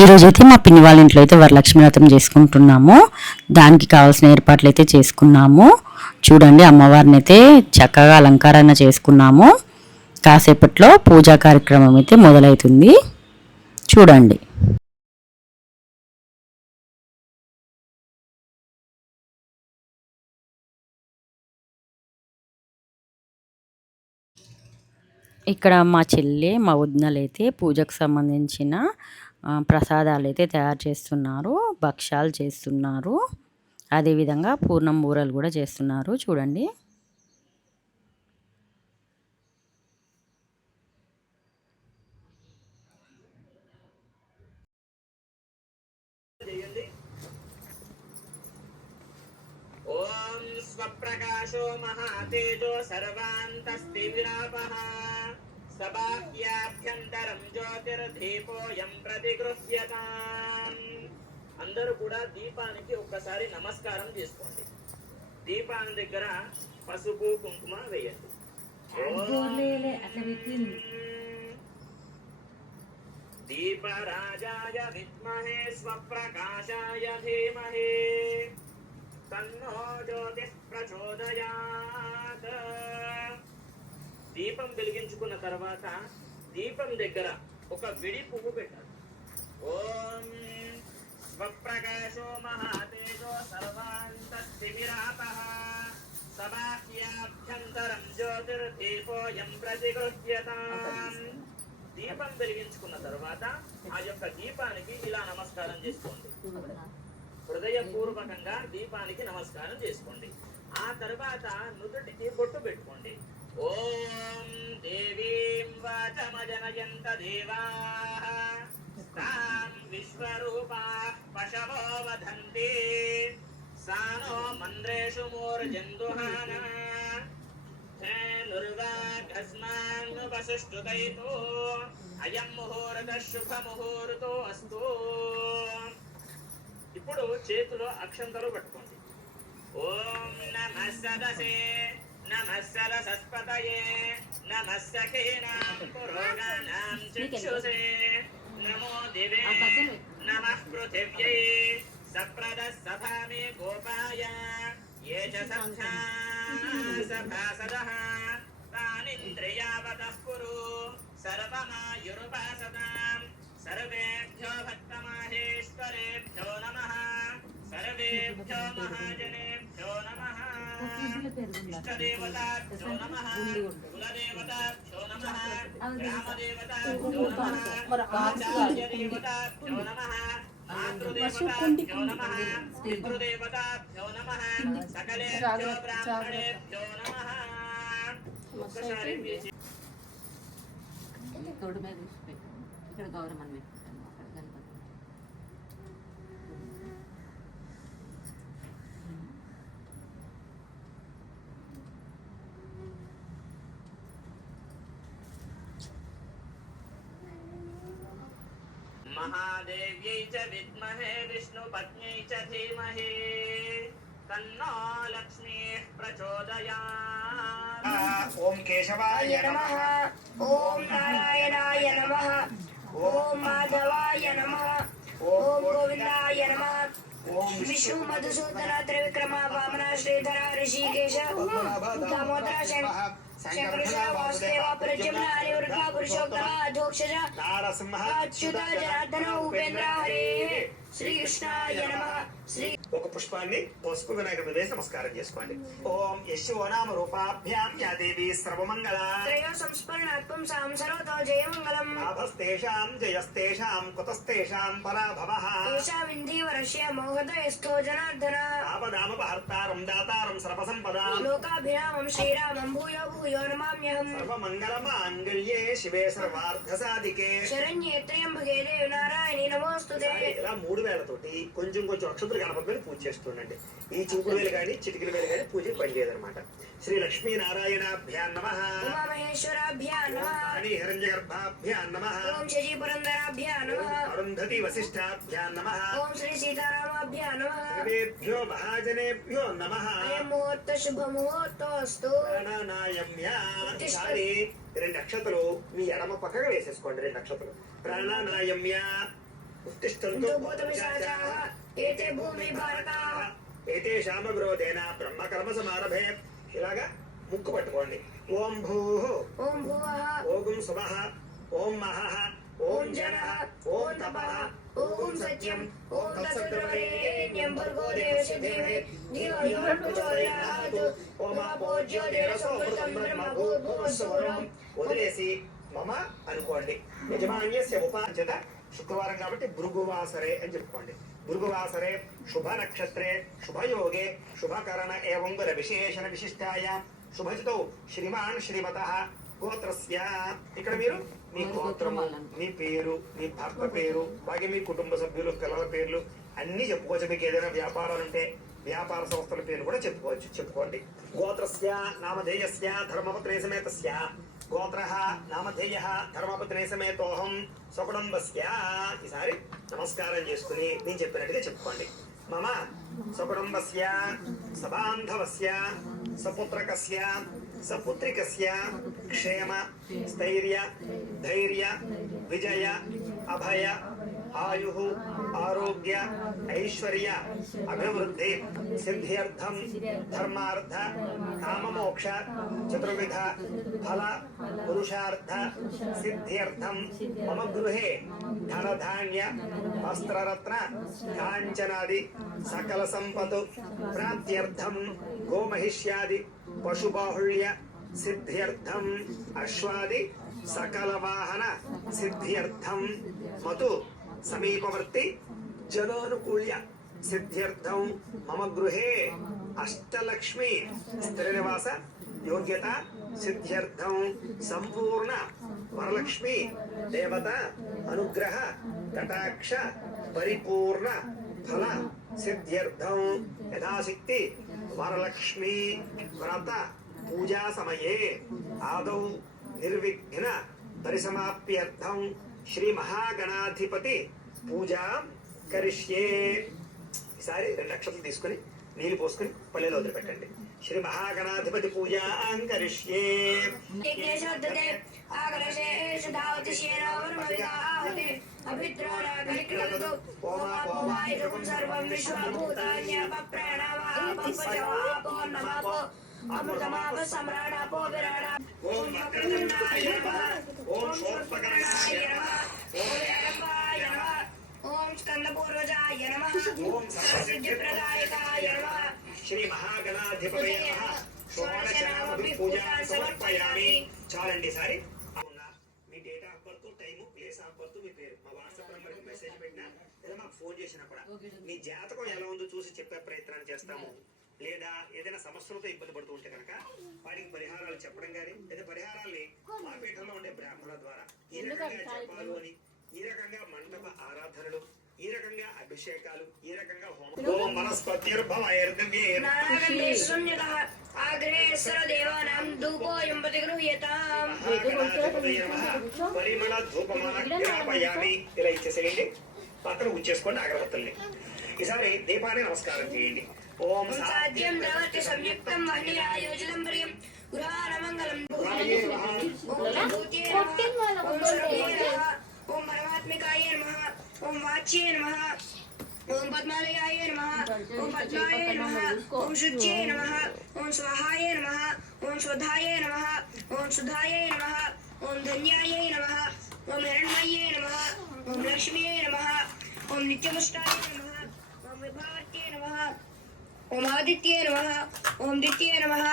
ఈరోజైతే మా పిన్ని వాళ్ళ ఇంట్లో అయితే వరలక్ష్మి వ్రతం చేసుకుంటున్నాము. దానికి కావాల్సిన ఏర్పాట్లు అయితే చేసుకున్నాము. చూడండి, అమ్మవారిని అయితే చక్కగా అలంకరణ చేసుకున్నాము. కాసేపట్లో పూజా కార్యక్రమం అయితే మొదలవుతుంది. చూడండి. ఇక్కడ మా చెల్లి మా వదినలు అయితే పూజకు సంబంధించిన ప్రసాదాలు అయితే తయారు చేస్తున్నారు. భక్షాలు చేస్తున్నారు. అదేవిధంగా పూర్ణం బూరలు కూడా చేస్తున్నారు. చూడండి. ఓం స్వప్రకాశో మహాతేజో సర్వాంతస్తివిరాపః సబాహ్యాభ్యంతరం జ్యోతిర్దీపోయం ప్రతిగృహ్యతాం. అందరూ కూడా దీపానికి ఒక్కసారి నమస్కారం చేసుకోండి. దీపాన్ని దగ్గర పసుపు కుంకుమ వేయండి. దీపరాజాయ విద్మహే స్వప్రకాశాయ ధీమహి తన్నో జ్యోతిః ప్రచోదయాత్. దీపం వెలిగించుకున్న తర్వాత దీపం దగ్గర ఒక విడి పువ్వు పెట్టాలి. ఓం స్వప్రకాశో మహాతేజో సర్వాంతస్తిమిరాపః సబాహ్యాభ్యంతరం జ్యోతిర్దీపోయం ప్రతిగృహ్యతాం. దీపం వెలిగించుకున్న తర్వాత ఆ యొక్క దీపానికి ఇలా నమస్కారం చేసుకోండి. హృదయపూర్వకంగా దీపానికి నమస్కారం చేసుకోండి. ఆ తర్వాత నుదుటికి బొట్టు పెట్టుకోండి. ఓం దేవీం వాచమజనయంత దేవాః తాం విశ్వరూపాః పశవో వదంతి సానో మంద్రేషు మూర్జందుహానా ధేనుర్వాఘస్మాన్నుపసుష్టుతైతో అయం ముహూర్తః శుభ ముహూర్తో అస్తు. ఇప్పుడు చేతిలో అక్షంతలు పట్టుకోండి. ఓం నమః సదసే నమః సరస్వతయే నమః సఖీనాం పురోగానాం చక్షుషే నమో దివే నమః పృథివ్యై సప్రదః సభామి గోపాయ ఏ చ సంధ్యా సభాసదః తానింద్రియావతః కురు సర్వమాయురుపాసతాం. సర్వేభ్యో భక్తమహేశ్వరేభ్యో నమః సర్వేభ్యో మహాజనేభ్యో నమః ఇష్టదేవతాభ్యో నమః కులదేవతాభ్యో నమః గ్రామదేవతాభ్యో నమః ఆచార్యదేవతాభ్యో నమః మాతృదేవతాభ్యో నమః పితృదేవతాభ్యో నమః సకలేభ్యో బ్రాహ్మణేభ్యో నమః. ఒక్కసారి తోడు మీద ఇక్కడ గౌరవం పెట్టుకుంటాను. అక్కడ గణపతి మహాదేవ్యై చ విద్మహే విష్ణుపత్న్యై చ ధీమహి తన్నో లక్ష్మీః ప్రచోదయాత్. ఓం కేశవాయ నమః. ఓం నారాయణాయ నమః. ఓం మాధవాయ నమః. ఓం గోవిందాయ నమః. విష్ణు మధుసూదన త్రివిక్రమ వామన శ్రీధర ఋషికేశ దామోదర శంకరశ వాసుదేవ ప్రద్యుమ్న అనివృద్ధ పురుషోత్తమ అధోక్షజ అచ్యుత జనార్దన ఉపేంద్ర హరే శ్రీకృష్ణాయ నమః. శ్రీ ఒక పుష్పాన్ని పసుపు వినాయకుడి వేసి నమస్కారం చేసుకోండి. ఓం యశో నామ రూపాభ్యాం యా దేవి సర్వమంగళ త్రయో సంస్మరణాత్మం సంసర్వతో జయమంగళం లాభస్తేషాం జయస్తేషాం కుతస్తేషాం పరాభవః ఏషా వింధీవరస్య మోహదయస్థో జనార్దన ఆపదామపహర్తారం దాతారం సర్వసంపదా లోకాభిరామం శ్రీరామం భూయో భూయో నమామ్యహం సర్వమంగళమాంగళ్యే శివే సర్వార్థసాధికే శరణ్యే త్ర్యంబకే దేవి నారాయణి నమోస్తుతే. ఇలా 3 వేలతోటి కొంచెం అక్షంతలు గణపతిని పూజ చేస్తుండండి. ఈ చూపుడు వేలు కానీ చిటికిన వేలు కానీ పూజ పనిచేయదనమాట. శ్రీ లక్ష్మీ నారాయణాభ్యాం నమః. ఉమామహేశ్వరాభ్యాం నమః. అని హిరణ్యగర్భాభ్యాం నమః. ఓం శశి పురంధరాభ్యాం నమః. అరుంధతి వశిష్ఠాభ్యాం నమః. ఓం శ్రీ సీతారామాభ్యాం నమః. సర్వేభ్యో మహాజనేభ్యో నమః. అయం ముహూర్త శుభ ముహూర్తోస్తు. ప్రాణానాయమ్యా. ఈసారి 2 అక్షతలు మీ ఎడమ పక్కగా వేసేసుకోండి. 2 అక్షతలు ప్రాణానాయమ్యా. उत्तिष्ठन्तु भूतपिशाचाः एते भूमिभारकाः ఏతేషామవిరోధేన బ్రహ్మకర్మ సమారభే. ఇలాగా ముక్కు పట్టుకోండి. ఓం భూః ॐ भुवः ఓం సువః ఓం మహః ఓం జనః ఓం తపః ॐ सत्यं ॐ तत्सवितुर्वरेण्यं भर्गो देवस्य धीमहि धियो यो न प्रचोदयात् ओमापो ज्योतिरसोऽमृतं ब्रह्म भूर्भुवस्सुवः. వదిలేసి మమ అనుకోండి. యజమాన్యస్య ఉపాధ్యత శుక్రవారం కాబట్టి భృగువాసరే అని చెప్పుకోండి. భృగువాసరే శుభ నక్షత్రే శుభయోగే శుభకరణ ఏవం గుణ విశేషణ విశిష్టాయాం శుభజితో శ్రీమాన్ శ్రీమతః గోత్రస్య. ఇక్కడ మీరు మీ గోత్రము, మీ పేరు, మీ భర్త పేరు, అలాగే మీ కుటుంబ సభ్యులు, పిల్లల పేర్లు అన్ని చెప్పుకోవచ్చు. మీకు ఏదైనా వ్యాపారాలు ఉంటే వ్యాపార సంస్థల పేర్లు కూడా చెప్పుకోండి. గోత్రస్య నామధేయస్య ధర్మపత్రే సమేతస్య గోత్రః నామధేయః ధర్మపత్రే సమేతోహం స్వకుటుంబస్య. ఈసారి నమస్కారం చేసుకుని నేను చెప్పినట్టుగా చెప్పుకోండి. మమ స్వకుటుంబస్య సబాంధవస్య సపుత్రకస్య సపుత్రికస్య క్షేమ స్థైర్య ధైర్య విజయ అభయ ఆయుః ఆరోగ్య ఐశ్వర్య అభివృద్ధి సిద్ధ్యర్థం ధర్మార్థ కామమోక్ష చతుర్విధ ఫల పురుషార్థ సిద్ధ్యర్థం మమ గృహే ధనధాన్య వస్త్రరత్న కాంచనాది సకల సంపతు ప్రాప్త్యర్థం గోమహిష్యాది పశుబాహుళ్య సిద్ధ్యర్థం అశ్వాది సకల వాహన సిద్ధ్యర్థం మతు సమీపవర్తి జనానుకూల్య సిద్ధ్యర్థం మమ గృహే అష్టలక్ష్మి స్థిర నివాస యోగ్యత సిద్ధ్యర్థం సంపూర్ణ వరలక్ష్మి దేవత అనుగ్రహ కటాక్ష పరిపూర్ణ ఫల సిద్ధ్యర్థం యథాశక్తి వరలక్ష్మి వ్రత పూజా సమయే ఆదౌ నిర్విఘ్న పరిసమాప్త్యర్థం శ్రీ మహాగణాధిపతి పూజా కరిష్యే. ఈసారి 2 అక్షతలు తీసుకుని నీళ్ళు పోసుకుని పల్లెలో వదిలిపెట్టండి. శ్రీ మహాగణాధిపతి పూజాం కరిష్యే. यज्ञश्रद्धते आकर्षेषु धावति श्येनावर्मविदाहते अभिद्रोणाकलिकृततु ओमापोमायितुं सर्वं विश्वभूतान्यपप्राणावापपजवापो नमापो अमृतमाप सम्राणापो विराणा. ఓం వక్రతుండాయ నమః ఓం శోర్పకర్ణాయ నమః ॐ जगन्नाय नमः ॐ स्कन्दपूर्वजाय नमः ఓం सिद्धिप्रदायकाय नमः. శ్రీ మహాగణాధిపతయ నమః. షోడశనామపి పూజాం సమర్పయామి. చాలండి. సారి మీ date of birth, time, place of birth, మీ పేరు మా వాట్సాప్ నెంబర్కి మెసేజ్ పెట్టినా లేదా మాకు ఫోన్ చేసినా కూడా మీ జాతకం ఎలా ఉందో చూసి చెప్పే ప్రయత్నాన్ని చేస్తాము. లేదా ఏదైనా సమస్యలతో ఇబ్బంది పడుతూ ఉంటే కనుక వాటికి పరిహారాలు చెప్పడం కానీ లేదా పరిహారాల్ని మా పీఠంలో ఉండే బ్రాహ్మణుల ద్వారా ఈ రకంగా చెప్పాలు అని, ఈ రకంగా మండప ఆరాధనలు, ఈ రకంగా అభిషేకాలు, ఈ రకంగా హోమం नानागन्धेषुन्यतः आग्रेसरदेवानां धूपोऽयं प्रतिगृह्यताम्. పరిమళ ధూపమాన గ్రాపయామి. ఇలా ఇచ్చేసేయండి. పక్కన ఉంచేసుకోండి అగరబత్తుల్ని. ఈసారి దీపాన్ని నమస్కారం చేయండి. ఓం साध्यं प्रवर्ति संयुक्तं वह्निरायोजितं प्रियं गृहाणमङ्गलं ॐ भूत्ये नमः ॐ सुरभ्ये नमः ॐ परमात्मिकाय नमः ॐ वाच्ये नमः ॐ पद्मालयाय नमः ॐ पद्माय नमः ॐ शुच्ये नमः ॐ स्वाहाय नमः ॐ स्वधाय नमः ॐ सुधाय नमः ॐ धन्याय नमः ॐ हिरण्मये नमः ॐ लक्ष्म्ये नमः ॐ नित्यमुष्टाय नमः ॐ विभावर्त्ये नमः ॐ आदित्ये नमः ॐ दित्ये नमः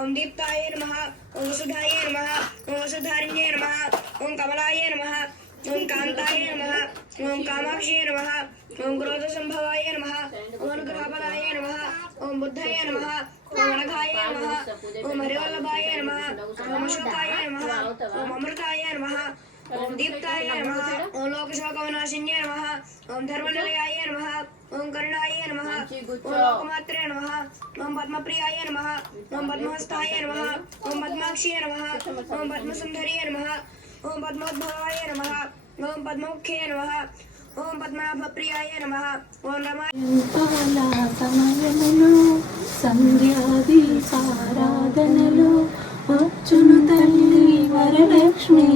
ॐ दीप्ताय नमः ॐ वसुधाय नमः ॐ वसुधारिण्ये नमः ॐ कमलाय नमः ॐ कान्ताय नमः ॐ कामाक्ष्ये नमः ॐ क्रोधसम्भवाय नमः ॐ ग्रहबलाय नमः ॐ बुद्धये नमः ॐ अनघाय नमः ॐ हरिवल्लभाय नमः ॐ अशोकाय नमः ॐ अमृताय नमः ॐ दीप्ताय नमः ॐ लोकशोकविनाशिन्ये नमः ॐ धर्मनिलयाय नमः ॐ करुणाय नमः ॐ लोकमात्रे नमः ॐ पद्मप्रियाय नमः ॐ पद्महस्ताय नमः ॐ पद्माक्ष्ये नमः ॐ पद्मसुन्दर्ये नमः ॐ पद्मोद्भवाय नमः ॐ पद्ममुख्ये नमः ॐ पद्मनाभप्रियाय नमः ॐ रमाय సమయమును సంధ్యాదీపారాధనలు వచ్చును తల్లి వరలక్ష్మి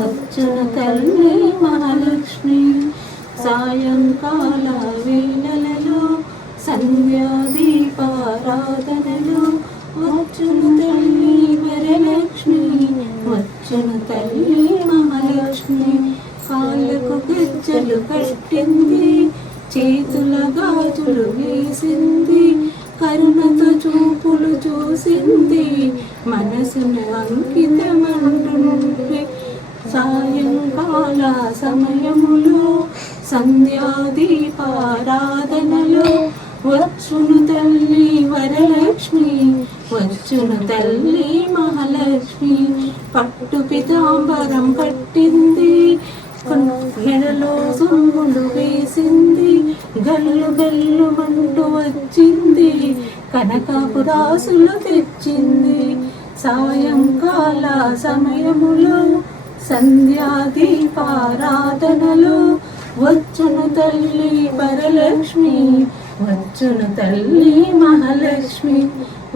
వచ్చును తల్లి మహాలక్ష్మి సాయంకాల వేళలలో సంధ్యాదీపారాధనలో వచ్చును తల్లి వరలక్ష్మి, వచ్చును తల్లి మహాలక్ష్మి. కాళ్ళకు గజ్జలు కట్టింది, చేతుల గాజులు వేసింది, కరుణతో చూపులు చూసింది, మనసును అంకితమంటుంది. సాయంకాల సమయములో సంధ్యాదీపారాధనలో వచ్చును తల్లి వరలక్ష్మి, వచ్చును తల్లి మహాలక్ష్మి. పట్టు పీతాంబరం కట్టింది, మెడలో సొమ్ములు వేసింది, గల్లు గల్లు మంటూ వచ్చింది, కనకపు రాసులు తెచ్చింది. సాయంకాల సమయములో సంధ్యాదీపారాధనలో వచ్చును తల్లి వరలక్ష్మి, వచ్చును తల్లి మహాలక్ష్మి,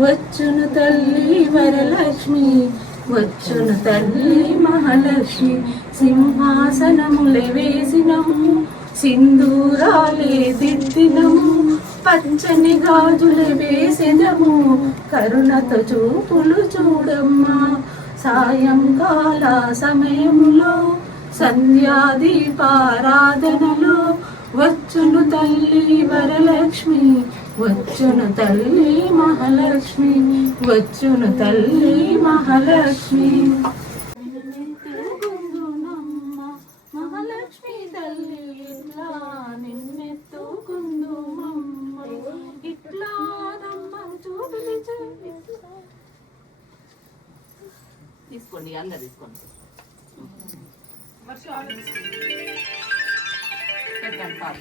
వచ్చును తల్లి వరలక్ష్మి, వచ్చును తల్లి మహాలక్ష్మి. సింహాసనములే వేసినము, సింధూరాలే దిద్దినము, పచ్చని గాజులు వేసినము, కరుణతో చూపులు చూడమ్మా. సాయంకాల సమయములో సంధ్యాదీపారాధనలో వచ్చును తల్లి వరలక్ష్మి, వచ్చును తల్లి మహాలక్ష్మి, వచ్చును తల్లి మహాలక్ష్మి. మహాలక్ష్మి తల్లి ఇట్లా నిన్నెత్తుకుందుమమ్మ, ఇట్లా నమ్మ చూడు తీసుకోండి, అందరు తీసుకోండి. పెట్టండి పాప.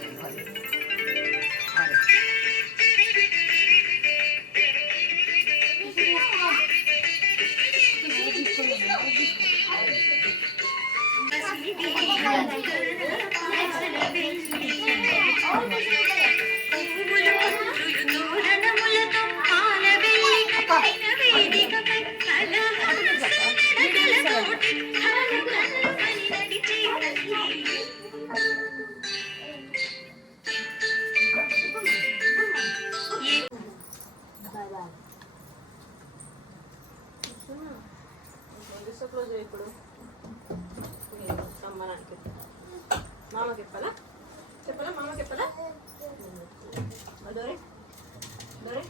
ఇప్పుడు మామకి చెప్పాలా, చెప్పాలా మామకి చెప్పాలా. డోరే డోరే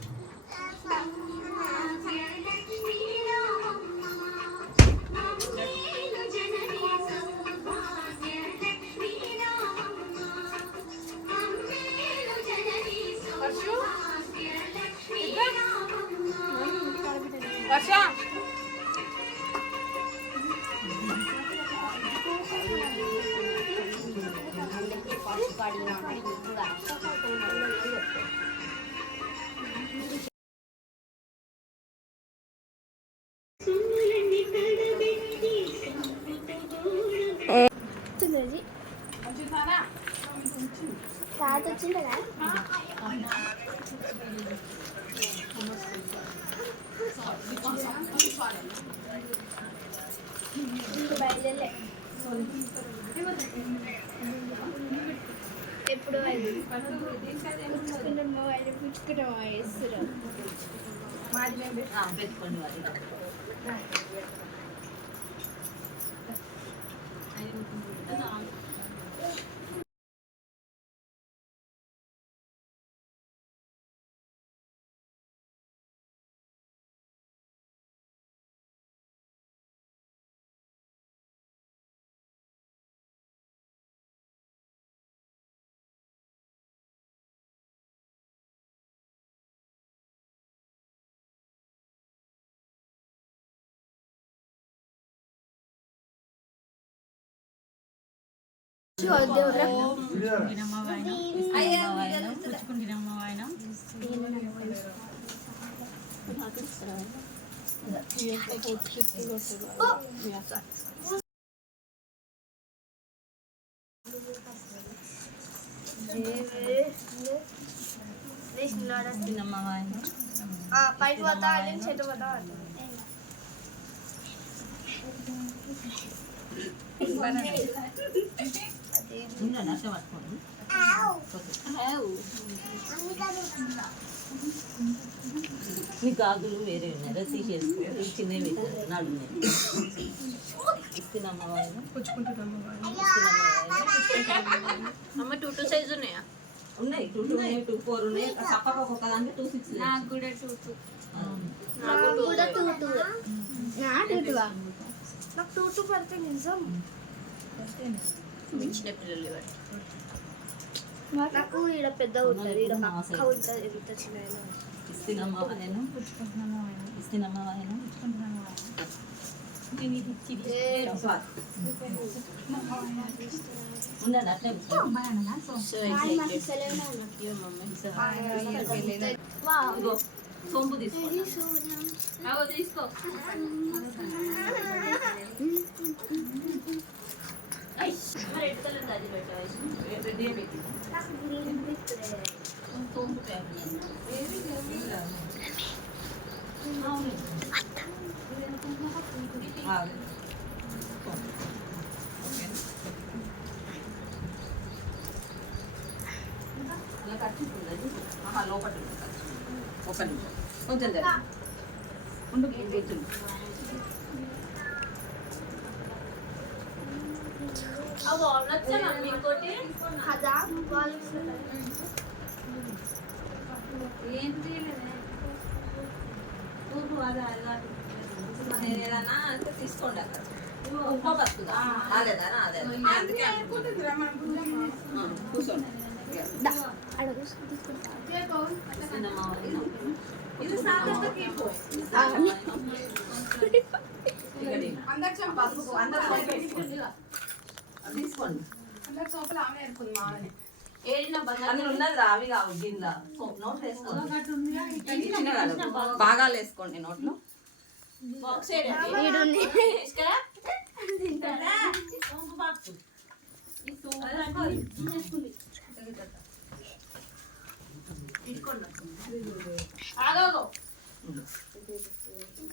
వర్ష తాత వచ్చిందా? బయలుదేరలే ఎప్పుడు పుచ్చుకుంటాం వేస్తున్నారు. పెట్టుకోండి వారి పైకి పోతా చెట్టు పోతా ఉండండి అట్లా పట్టుకోండి మీ గాజులు వేరే ఉన్నారా తీసేసుకో చిన్నవి నడుము ఇస్తున్నామ్మా అమ్మ 2 సైజ్ ఉన్నాయా? ఉన్నాయి 2 ఉన్నాయి 2 4 ఉన్నాయి తప్పక ఒక్కొక్క దానికి 2 6 నాకు కూడా 2 నాకు 2 పడితే నిజం చిన్న పిల్లలు ఇవ్వండి. నాకు ఈడ పెద్ద ఉంటుంది ఈడ పక్క ఉంటుంది ఎంత చిన్న ఇస్తున్నామ్మా నేను ఇస్తున్నామ్మా నేను ఉండండి అట్లే సో ఎక్సైటెడ్. ఇగో సోంపు తీసుకోండి తీసుకో. రెడ్ కలర్ దాది పెట్టాలి. రెడీ పెట్టి సోంపు ప్యాకెట్ అలా కట్టుకుంటుంది లోపల ఒక నిమిషం కొంచెం ఉండు కూర్చుంది ఇంకోటి కదా నేను ఏదన్నా అంటే తీసుకోండి అక్కడ ఉప్పు బతుకుదా అదేదా అదే అందుకే కూర్చోండి ఇది తీసుకోండి అందులో ఉన్నది రావి కావు గిన్నె నోట్లు వేసుకోండి బాగాలు వేసుకోండి నోట్లో బాక్స్ ఆగో